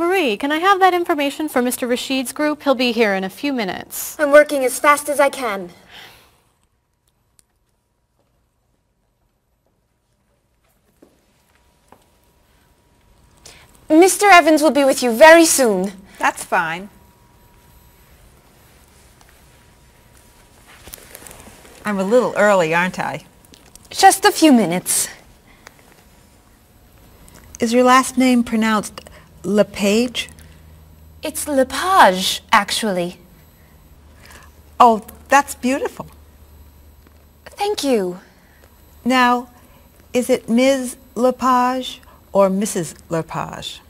Marie, can I have that information for Mr. Rashid's group? He'll be here in a few minutes. I'm working as fast as I can. Mr. Evans will be with you very soon. That's fine. I'm a little early, aren't I? Just a few minutes. Is your last name pronounced LePage? It's Lepage, actually. Oh, that's beautiful. Thank you. Now, is it Ms. Lepage or Mrs. Lepage?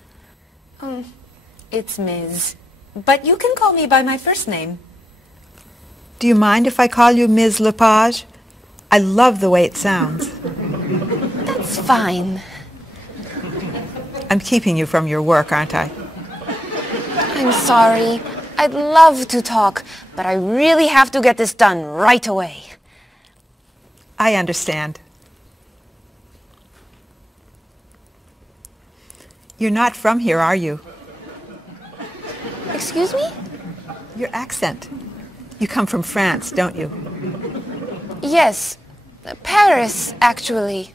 It's Ms. But you can call me by my first name. Do you mind if I call you Ms. Lepage? I love the way it sounds. That's fine. I'm keeping you from your work, aren't I? I'm sorry. I'd love to talk, but I really have to get this done right away. I understand. You're not from here, are you? Excuse me? Your accent. You come from France, don't you? Yes. Paris, actually.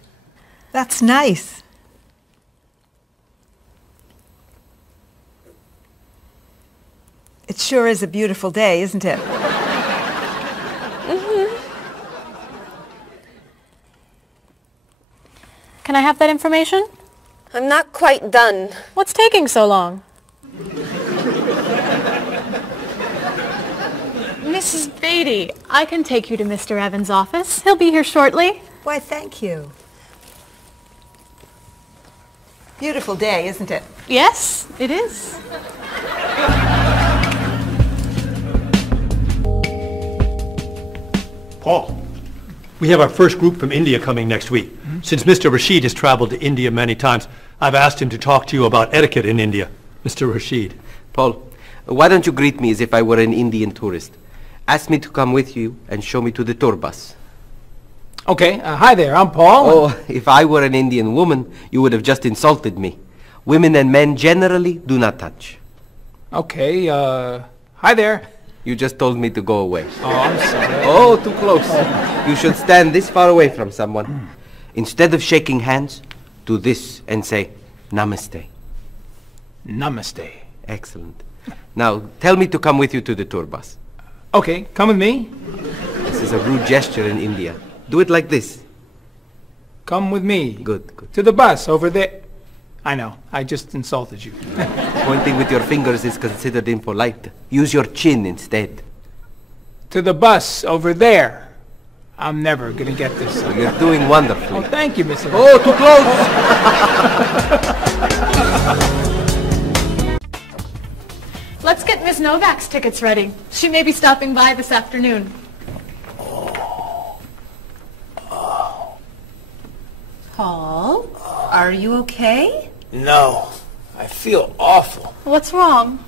That's nice. It sure is a beautiful day, isn't it? Can I have that information? I'm not quite done. What's taking so long? Mrs. Beatty, I can take you to Mr. Evans' office. He'll be here shortly. Why, thank you. Beautiful day, isn't it? Yes, it is. Paul, we have our first group from India coming next week. Since Mr. Rashid has traveled to India many times, I've asked him to talk to you about etiquette in India. Mr. Rashid. Paul, why don't you greet me as if I were an Indian tourist? Ask me to come with you and show me to the tour bus. Okay, hi there, I'm Paul. Oh, if I were an Indian woman, you would have just insulted me. Women and men generally do not touch. Okay, hi there. You just told me to go away. Oh, I'm sorry. Oh, too close. You should stand this far away from someone. Instead of shaking hands, do this and say, Namaste. Namaste. Excellent. Now, tell me to come with you to the tour bus. Okay, come with me. This is a rude gesture in India. Do it like this. Come with me. Good, good. To the bus over there. I know, I just insulted you. Pointing with your fingers is considered impolite. Use your chin instead. To the bus over there. I'm never gonna get this. You're doing wonderfully. Oh, thank you, Mr. Oh, too close! Let's get Ms. Novak's tickets ready. She may be stopping by this afternoon. Paul, are you okay? No, I feel awful. What's wrong?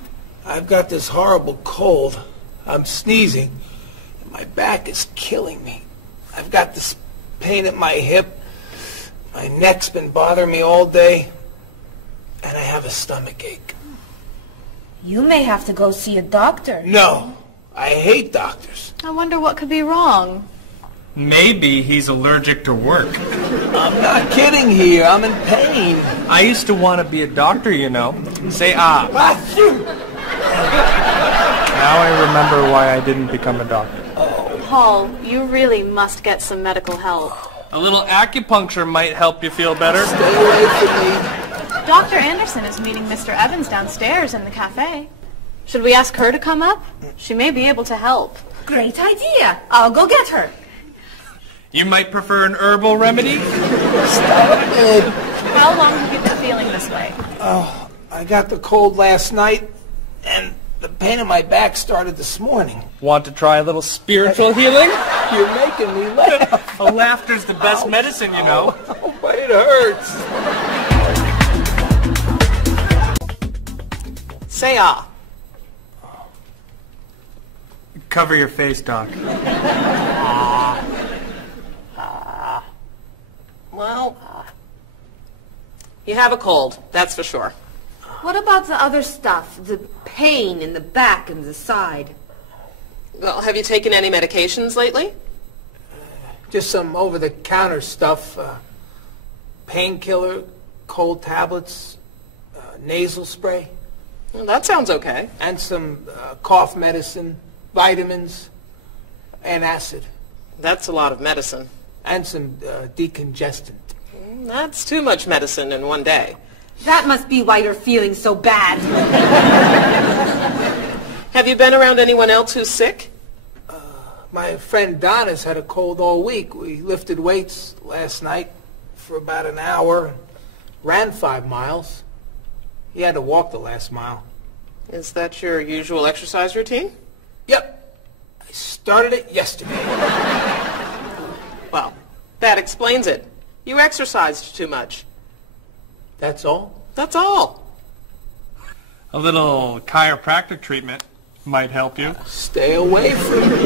I've got this horrible cold. I'm sneezing, and my back is killing me. I've got this pain at my hip. My neck's been bothering me all day, and I have a stomach ache. You may have to go see a doctor. No, I hate doctors. I wonder what could be wrong. Maybe he's allergic to work. I'm not kidding here. I'm in pain. I used to want to be a doctor, you know. Say ah. Now I remember why I didn't become a doctor. Paul, you really must get some medical help. A little acupuncture might help you feel better. Stay away from me. Dr. Anderson is meeting Mr. Evans downstairs in the cafe. Should we ask her to come up? She may be able to help. Great idea. I'll go get her. You might prefer an herbal remedy? Stop it. How long have you been feeling this way? Oh, I got the cold last night, and the pain in my back started this morning. Want to try a little spiritual healing? You're making me laugh. Laughter's the best medicine, you know. Oh, but it hurts. Say ah. Cover your face, Doc. Well, you have a cold, that's for sure. What about the other stuff? The pain in the back and the side? Well, have you taken any medications lately? Just some over-the-counter stuff. Painkiller, cold tablets, nasal spray. Well, that sounds okay. And some cough medicine, vitamins, and acid. That's a lot of medicine. And some decongestant. That's too much medicine in one day. That must be why you're feeling so bad. Have you been around anyone else who's sick? My friend Don has had a cold all week. We lifted weights last night for about an hour, ran 5 miles. He had to walk the last mile. Is that your usual exercise routine? Yep. I started it yesterday. Well, that explains it. You exercised too much. That's all? That's all. A little chiropractic treatment might help you. Stay away from me.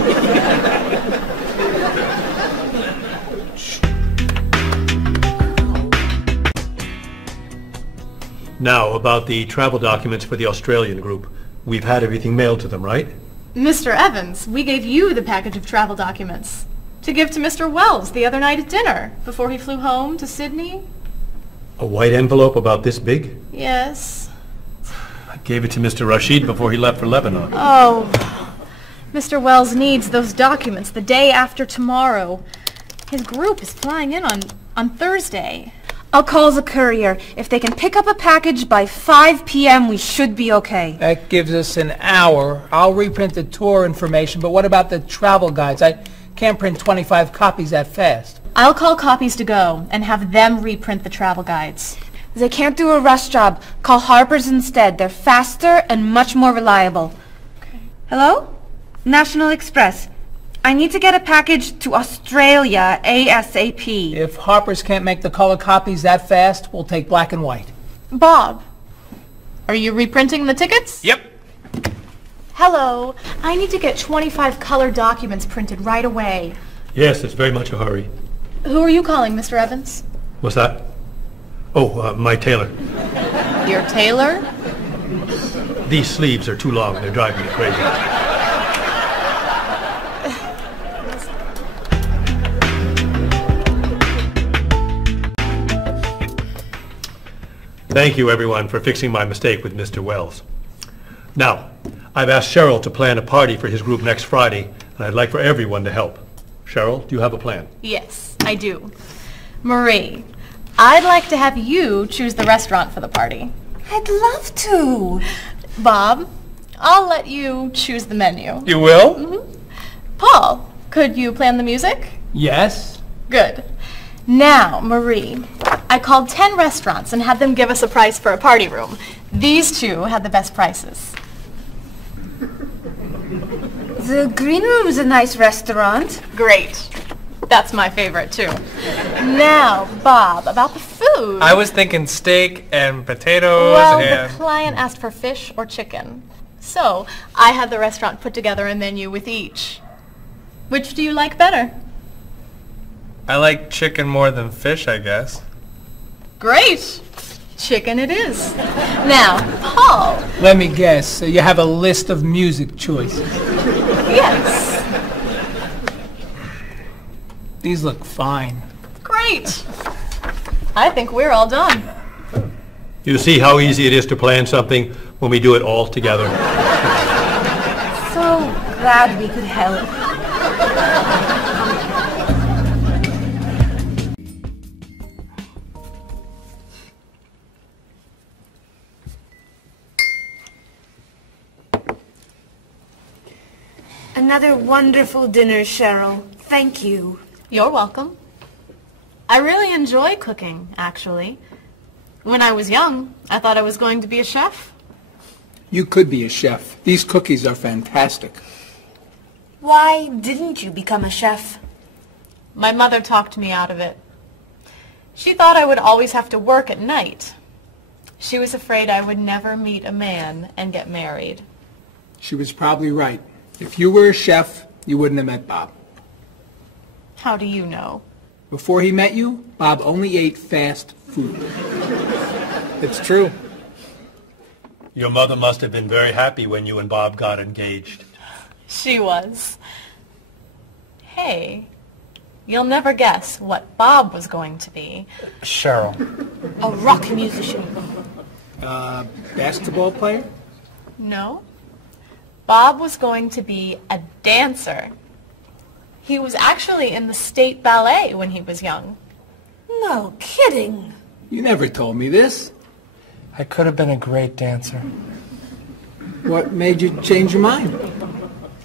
Now, about the travel documents for the Australian group. We've had everything mailed to them, right? Mr. Evans, we gave you the package of travel documents to give to Mr. Wells the other night at dinner before he flew home to Sydney. A white envelope about this big? Yes. I gave it to Mr. Rashid before he left for Lebanon. Oh, Mr. Wells needs those documents the day after tomorrow. His group is flying in on Thursday. I'll call the courier. If they can pick up a package by 5 p.m., we should be okay. That gives us an hour. I'll reprint the tour information, but what about the travel guides? I can't print 25 copies that fast. I'll call Copies to Go and have them reprint the travel guides. They can't do a rush job. Call Harper's instead. They're faster and much more reliable. Okay. Hello? National Express. I need to get a package to Australia ASAP. If Harper's can't make the color copies that fast, we'll take black and white. Bob, are you reprinting the tickets? Yep. Hello. I need to get 25 color documents printed right away. Yes, it's very much a hurry. Who are you calling, Mr. Evans? What's that? Oh, my tailor. Your tailor? These sleeves are too long. They're driving me crazy. Thank you, everyone, for fixing my mistake with Mr. Wells. Now, I've asked Cheryl to plan a party for his group next Friday, and I'd like for everyone to help. Cheryl, do you have a plan? Yes, I do. Marie, I'd like to have you choose the restaurant for the party. I'd love to. Bob, I'll let you choose the menu. You will? Mm-hmm. Paul, could you plan the music? Yes? Good. Now, Marie, I called 10 restaurants and had them give us a price for a party room. These two had the best prices. The Green Room's a nice restaurant. Great. That's my favorite, too. Now, Bob, about the food. I was thinking steak and potatoes Well, and... the client asked for fish or chicken. So, I had the restaurant put together a menu with each. Which do you like better? I like chicken more than fish, I guess. Great. Chicken it is. Now, Paul. Let me guess. So you have a list of music choices. Yes. These look fine. Great. I think we're all done. You see how easy it is to plan something when we do it all together? So glad we could help. Another wonderful dinner, Cheryl. Thank you. You're welcome. I really enjoy cooking, actually. When I was young, I thought I was going to be a chef. You could be a chef. These cookies are fantastic. Why didn't you become a chef? My mother talked me out of it. She thought I would always have to work at night. She was afraid I would never meet a man and get married. She was probably right. If you were a chef, you wouldn't have met Bob. How do you know? Before he met you, Bob only ate fast food. It's true. Your mother must have been very happy when you and Bob got engaged. She was. Hey, you'll never guess what Bob was going to be. Cheryl. A rock musician. Basketball player? No. Bob was going to be a dancer. He was actually in the state ballet when he was young. No kidding. You never told me this. I could have been a great dancer. What made you change your mind?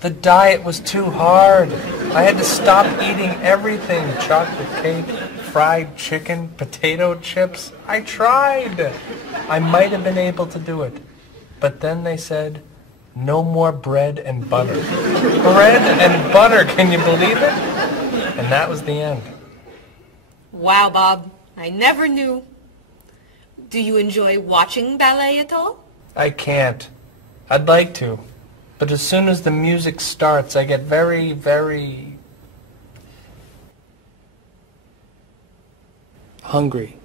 The diet was too hard. I had to stop eating everything. Chocolate cake, fried chicken, potato chips. I tried. I might have been able to do it. But then they said, no more bread and butter. Bread and butter, can you believe it? And that was the end. Wow, Bob. I never knew. Do you enjoy watching ballet at all? I can't. I'd like to. But as soon as the music starts, I get very, very hungry.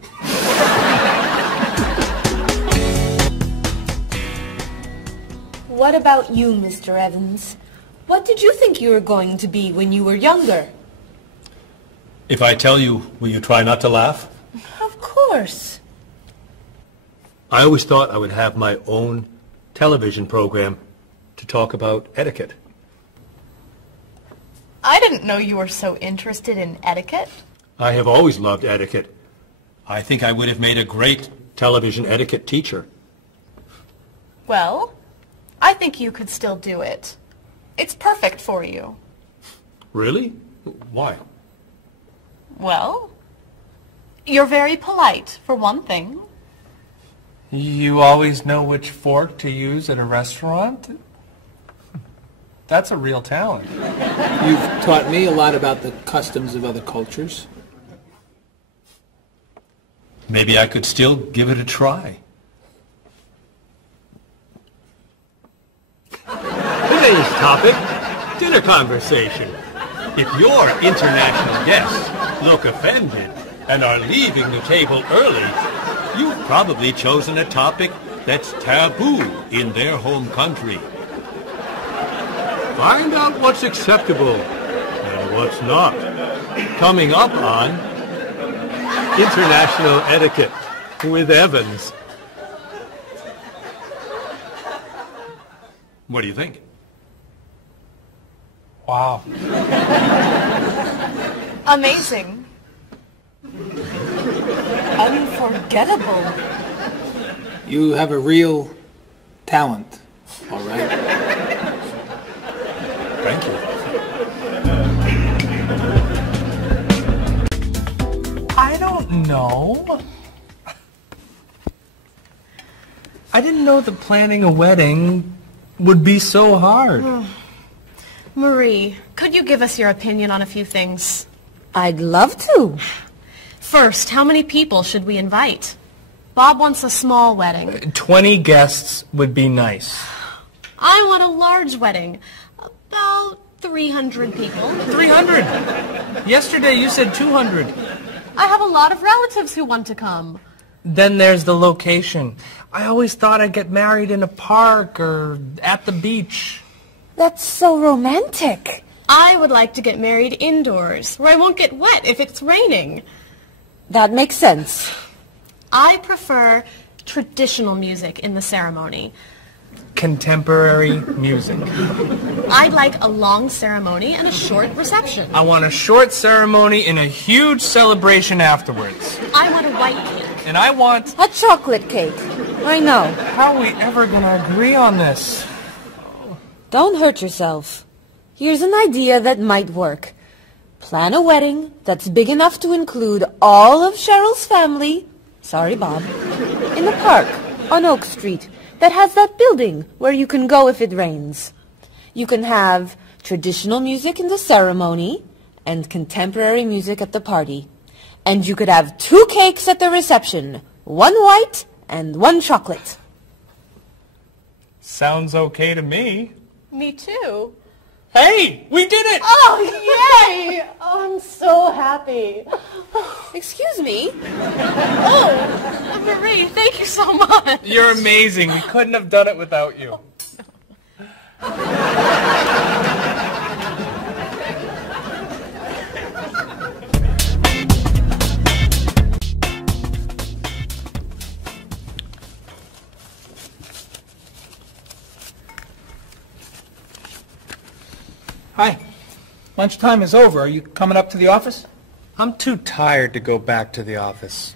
What about you, Mr. Evans? What did you think you were going to be when you were younger? If I tell you, will you try not to laugh? Of course. I always thought I would have my own television program to talk about etiquette. I didn't know you were so interested in etiquette. I have always loved etiquette. I think I would have made a great television etiquette teacher. Well, I think you could still do it. It's perfect for you. Really? Why? Well, you're very polite, for one thing. You always know which fork to use at a restaurant? That's a real talent. You've taught me a lot about the customs of other cultures. Maybe I could still give it a try. Today's topic, dinner conversation. If your international guests look offended and are leaving the table early, you've probably chosen a topic that's taboo in their home country. Find out what's acceptable and what's not. Coming up on International Etiquette with Evans. What do you think? Wow. Amazing. Unforgettable. You have a real talent, all right? Thank you. I don't know. I didn't know that planning a wedding would be so hard. Marie, could you give us your opinion on a few things? I'd love to. First, how many people should we invite? Bob wants a small wedding. 20 guests would be nice. I want a large wedding. About 300 people. 300? Yesterday you said 200. I have a lot of relatives who want to come. Then there's the location. I always thought I'd get married in a park or at the beach. That's so romantic. I would like to get married indoors, where I won't get wet if it's raining. That makes sense. I prefer traditional music in the ceremony. Contemporary music. I'd like a long ceremony and a short reception. I want a short ceremony and a huge celebration afterwards. I want a white cake. And I want... A chocolate cake. I know. How are we ever going to agree on this? Don't hurt yourself. Here's an idea that might work. Plan a wedding that's big enough to include all of Cheryl's family, sorry Bob, in the park on Oak Street that has that building where you can go if it rains. You can have traditional music in the ceremony and contemporary music at the party. And you could have 2 cakes at the reception, 1 white and 1 chocolate. Sounds okay to me. Me too. Hey, we did it! Oh, yay! Oh, I'm so happy. Excuse me? Oh, Marie, thank you so much. You're amazing. We couldn't have done it without you. Hi. Lunchtime is over. Are you coming up to the office? I'm too tired to go back to the office.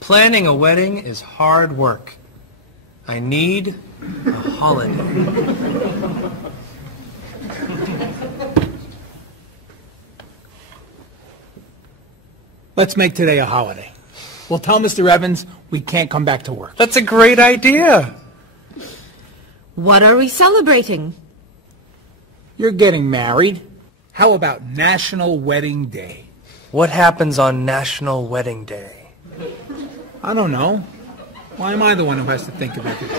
Planning a wedding is hard work. I need a holiday. Let's make today a holiday. We'll tell Mr. Evans we can't come back to work. That's a great idea. What are we celebrating? You're getting married. How about National Wedding Day? What happens on National Wedding Day? I don't know. Why am I the one who has to think of everything?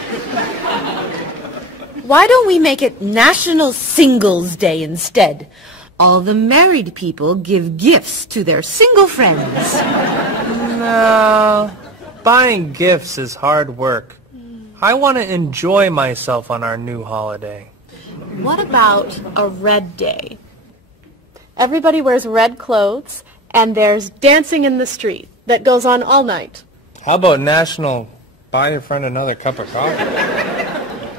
Why don't we make it National Singles Day instead? All the married people give gifts to their single friends. No, buying gifts is hard work. I want to enjoy myself on our new holiday. What about a red day? Everybody wears red clothes, and there's dancing in the street that goes on all night. How about National Buy Your Friend Another Cup of Coffee?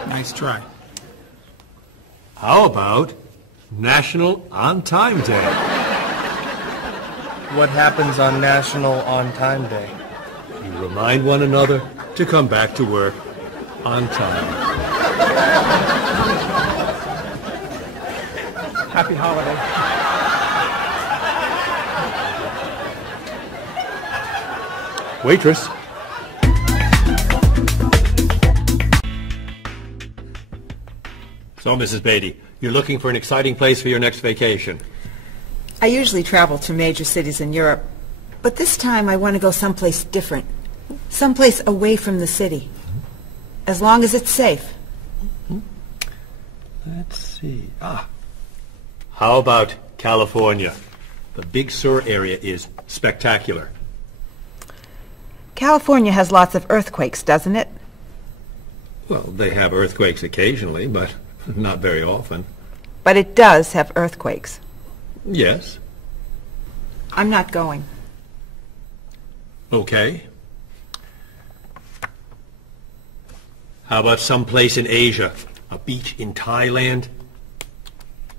Nice try. How about National On Time Day? What happens on National On Time Day? You remind one another to come back to work on time. Happy holiday. Waitress. So, Mrs. Beatty, you're looking for an exciting place for your next vacation. I usually travel to major cities in Europe, but this time I want to go someplace different. Someplace away from the city. As long as it's safe. Let's see. How about California? The Big Sur area is spectacular. California has lots of earthquakes, doesn't it? Well, they have earthquakes occasionally, but not very often. But it does have earthquakes. Yes. I'm not going. Okay. How about someplace in Asia? A beach in Thailand?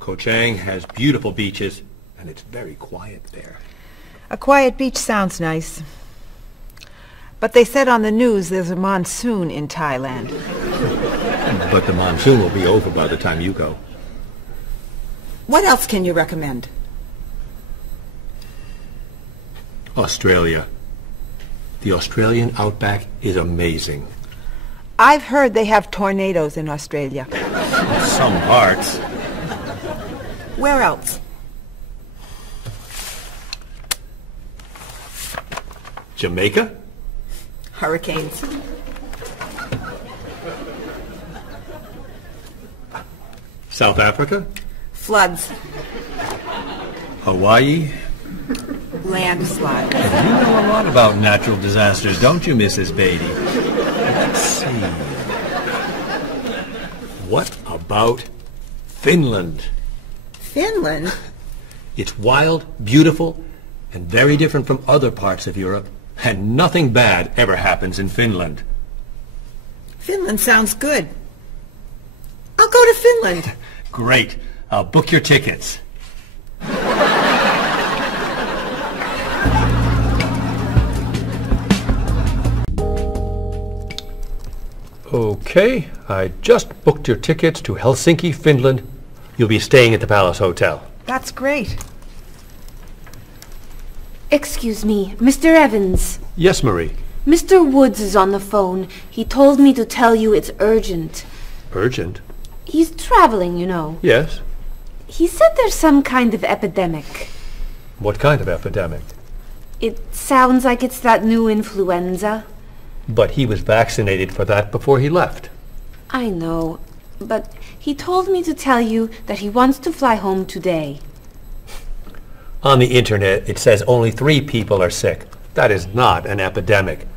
Koh Chang has beautiful beaches, and it's very quiet there. A quiet beach sounds nice. But they said on the news there's a monsoon in Thailand. But the monsoon will be over by the time you go. What else can you recommend? Australia. The Australian outback is amazing. I've heard they have tornadoes in Australia. Some parts. Where else? Jamaica? Hurricanes. South Africa? Floods. Hawaii? Landslides. You know a lot about natural disasters, don't you, Mrs. Beatty? Let's see. What about Finland? Finland? It's wild, beautiful, and very different from other parts of Europe. And nothing bad ever happens in Finland. Finland sounds good. I'll go to Finland. Great. I'll book your tickets. Okay, I just booked your tickets to Helsinki, Finland. You'll be staying at the Palace Hotel. That's great. Excuse me, Mr. Evans. Yes, Marie. Mr. Woods is on the phone. He told me to tell you it's urgent. Urgent? He's traveling, you know. Yes. He said there's some kind of epidemic. What kind of epidemic? It sounds like it's that new influenza. But he was vaccinated for that before he left. I know. But he told me to tell you that he wants to fly home today. On the internet, it says only 3 people are sick. That is not an epidemic.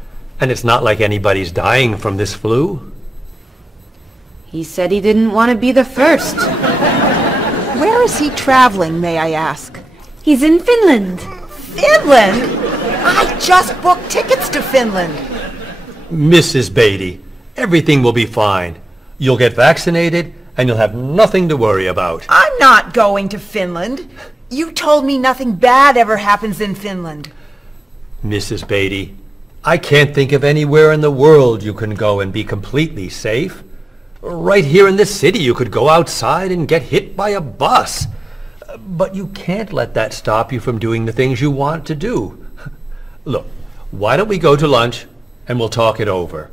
And it's not like anybody's dying from this flu. He said he didn't want to be the first. Where is he traveling, may I ask? He's in Finland. Finland? I just booked tickets to Finland. Mrs. Beatty, everything will be fine. You'll get vaccinated, and you'll have nothing to worry about. I'm not going to Finland. You told me nothing bad ever happens in Finland. Mrs. Beatty, I can't think of anywhere in the world you can go and be completely safe. Right here in this city, you could go outside and get hit by a bus. But you can't let that stop you from doing the things you want to do. Look, why don't we go to lunch, and we'll talk it over.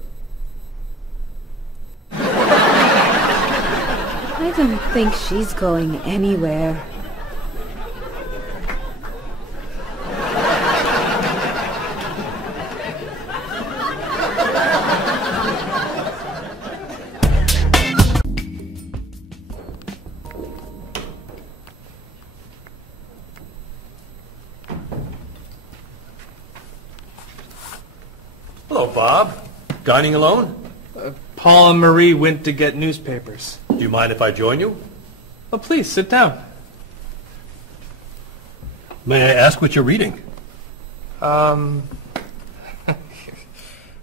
I don't think she's going anywhere. Hello, Bob. Dining alone? Paul and Marie went to get newspapers. Do you mind if I join you? Oh, please, sit down. May I ask what you're reading? A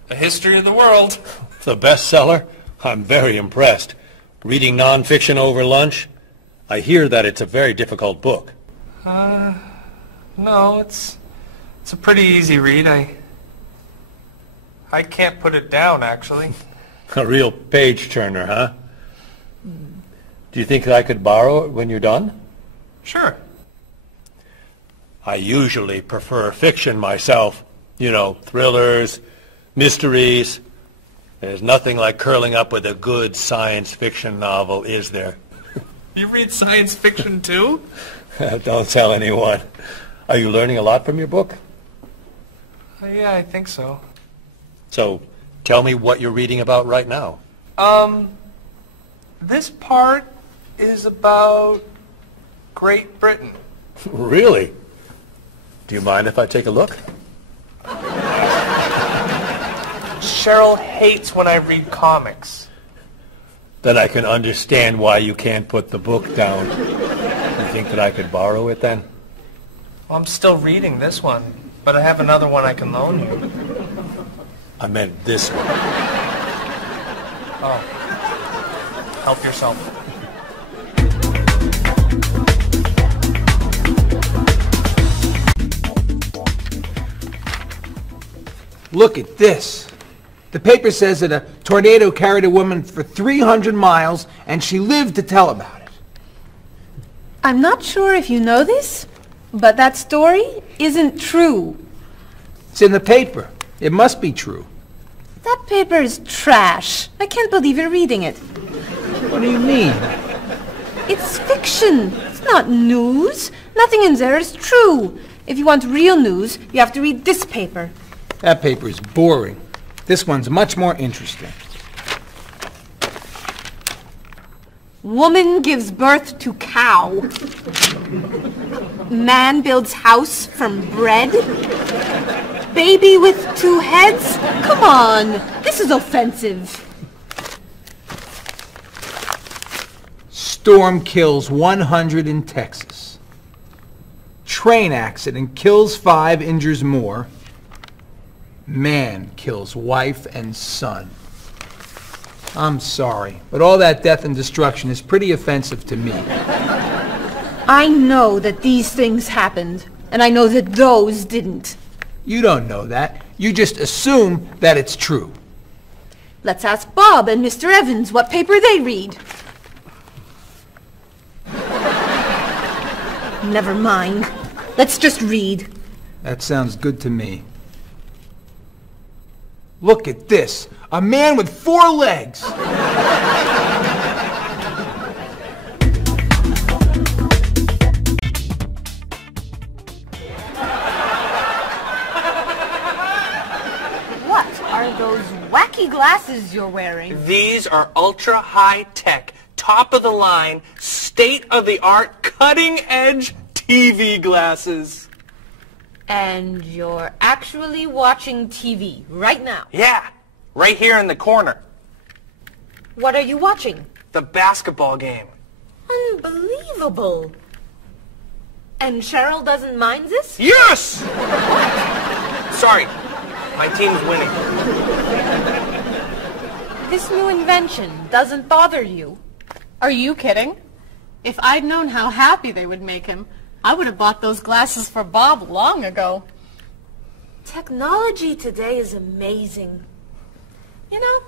History of the World. The bestseller? I'm very impressed. Reading nonfiction over lunch? I hear that it's a very difficult book. No, it's a pretty easy read. I can't put it down, actually. A real page-turner, huh? Do you think I could borrow it when you're done? Sure. I usually prefer fiction myself. You know, thrillers, mysteries. There's nothing like curling up with a good science fiction novel, is there? You read science fiction, too? Don't tell anyone. Are you learning a lot from your book? Yeah, I think so. So, tell me what you're reading about right now. This part is about Great Britain. Really? Do you mind if I take a look? Cheryl hates when I read comics. Then I can understand why you can't put the book down. You think that I could borrow it then? Well, I'm still reading this one, but I have another one I can loan you. I meant this one. Oh. Help yourself. Look at this. The paper says that a tornado carried a woman for 300 miles, and she lived to tell about it. I'm not sure if you know this, but that story isn't true. It's in the paper. It must be true. That paper is trash. I can't believe you're reading it. What do you mean? It's fiction. It's not news. Nothing in there is true. If you want real news, you have to read this paper. That paper is boring. This one's much more interesting. Woman gives birth to cow. Man builds house from bread. Baby with 2 heads? Come on, this is offensive. Storm kills 100 in Texas. Train accident kills 5, injures more. Man kills wife and son. I'm sorry, but all that death and destruction is pretty offensive to me. I know that these things happened, and I know that those didn't. You don't know that. You just assume that it's true. Let's ask Bob and Mr. Evans what paper they read. Never mind. Let's just read. That sounds good to me. Look at this. A man with 4 legs. What are those wacky glasses you're wearing. These are ultra high-tech, top-of-the-line, state-of-the-art, cutting-edge TV glasses. And you're actually watching TV right now. Yeah, right here in the corner. What are you watching? The basketball game. Unbelievable. And Cheryl doesn't mind this? Yes! Sorry, my team's winning. This new invention doesn't bother you. Are you kidding? If I'd known how happy they would make him, I would have bought those glasses for Bob long ago. Technology today is amazing. You know,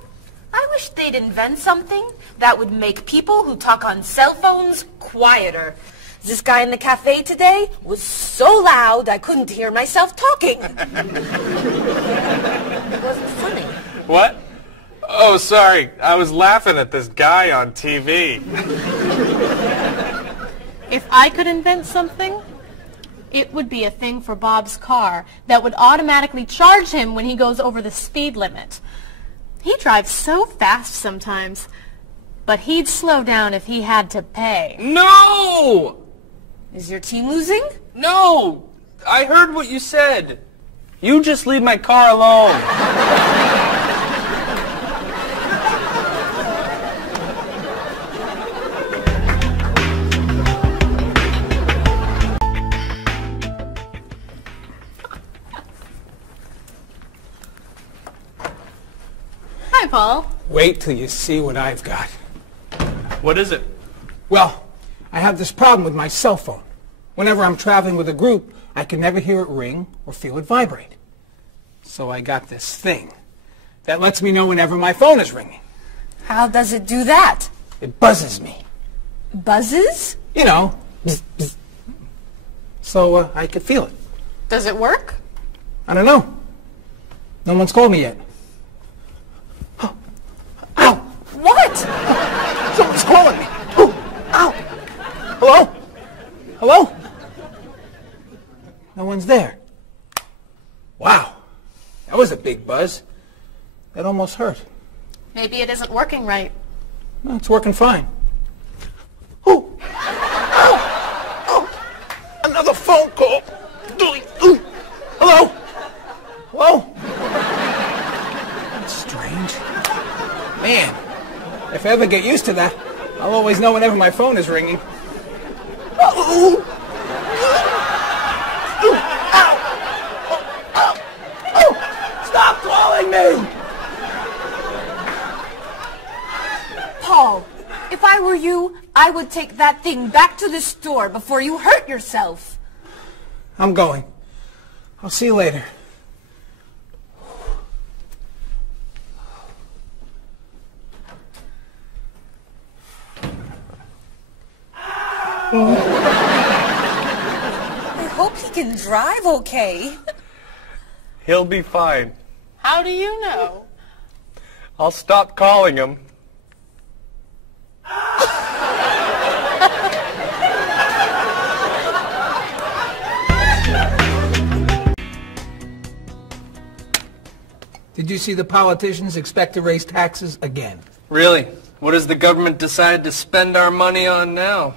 I wish they'd invent something that would make people who talk on cell phones quieter. This guy in the cafe today was so loud I couldn't hear myself talking. It wasn't funny. What? Oh, sorry. I was laughing at this guy on TV. If I could invent something, it would be a thing for Bob's car that would automatically charge him when he goes over the speed limit. He drives so fast sometimes, but he'd slow down if he had to pay. No! Is your team losing? No! I heard what you said. You just leave my car alone. Hi, Paul. Wait till you see what I've got. What is it? Well, I have this problem with my cell phone. Whenever I'm traveling with a group, I can never hear it ring or feel it vibrate. So I got this thing that lets me know whenever my phone is ringing. How does it do that? It buzzes me. Buzzes? You know, bzz, bzz. So I could feel it. Does it work? I don't know. No one's called me yet. Ow! What? Someone's calling me. Ooh, ow! Hello? Hello? No one's there. Wow. That was a big buzz. That almost hurt. Maybe it isn't working right. No, it's working fine. Ooh! Ow! Oh! Another phone call. Ooh. Hello? Hello? That's strange. Man, if I ever get used to that, I'll always know whenever my phone is ringing. Oh! Ow! Oh! Oh! Stop calling me! Paul, if I were you, I would take that thing back to the store before you hurt yourself. I'm going. I'll see you later. I hope he can drive okay. He'll be fine. How do you know? I'll stop calling him. Did you see the politicians expect to raise taxes again? Really? What has the government decided to spend our money on now?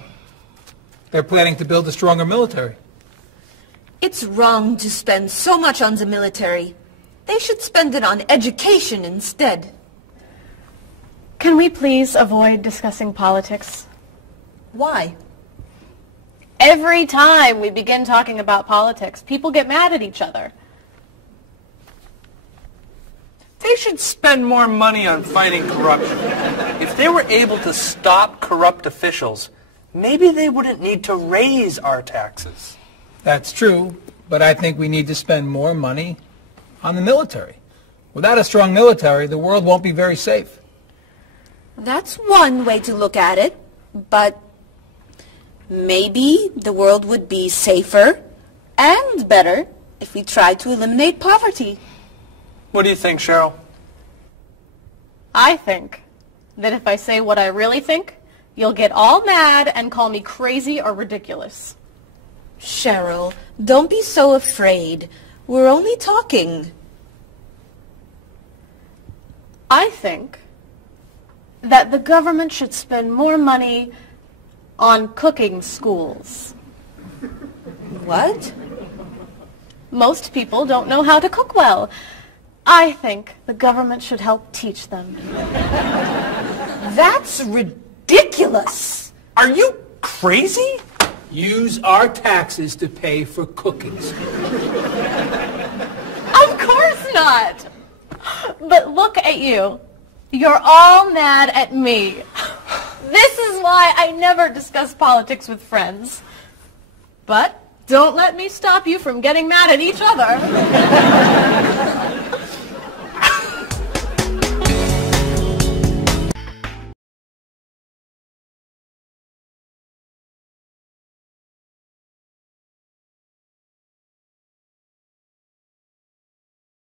They're planning to build a stronger military. It's wrong to spend so much on the military. They should spend it on education instead. Can we please avoid discussing politics? Why? Every time we begin talking about politics, people get mad at each other. They should spend more money on fighting corruption. If they were able to stop corrupt officials, maybe they wouldn't need to raise our taxes. That's true, but I think we need to spend more money on the military. Without a strong military, the world won't be very safe. That's one way to look at it, but maybe the world would be safer and better if we tried to eliminate poverty. What do you think, Cheryl? I think that if I say what I really think, you'll get all mad and call me crazy or ridiculous. Cheryl, don't be so afraid. We're only talking. I think that the government should spend more money on cooking schools. What? Most people don't know how to cook well. I think the government should help teach them. That's ridiculous. Are you crazy? Use our taxes to pay for cooking school. Of course not. But look at you. You're all mad at me. This is why I never discuss politics with friends. But don't let me stop you from getting mad at each other.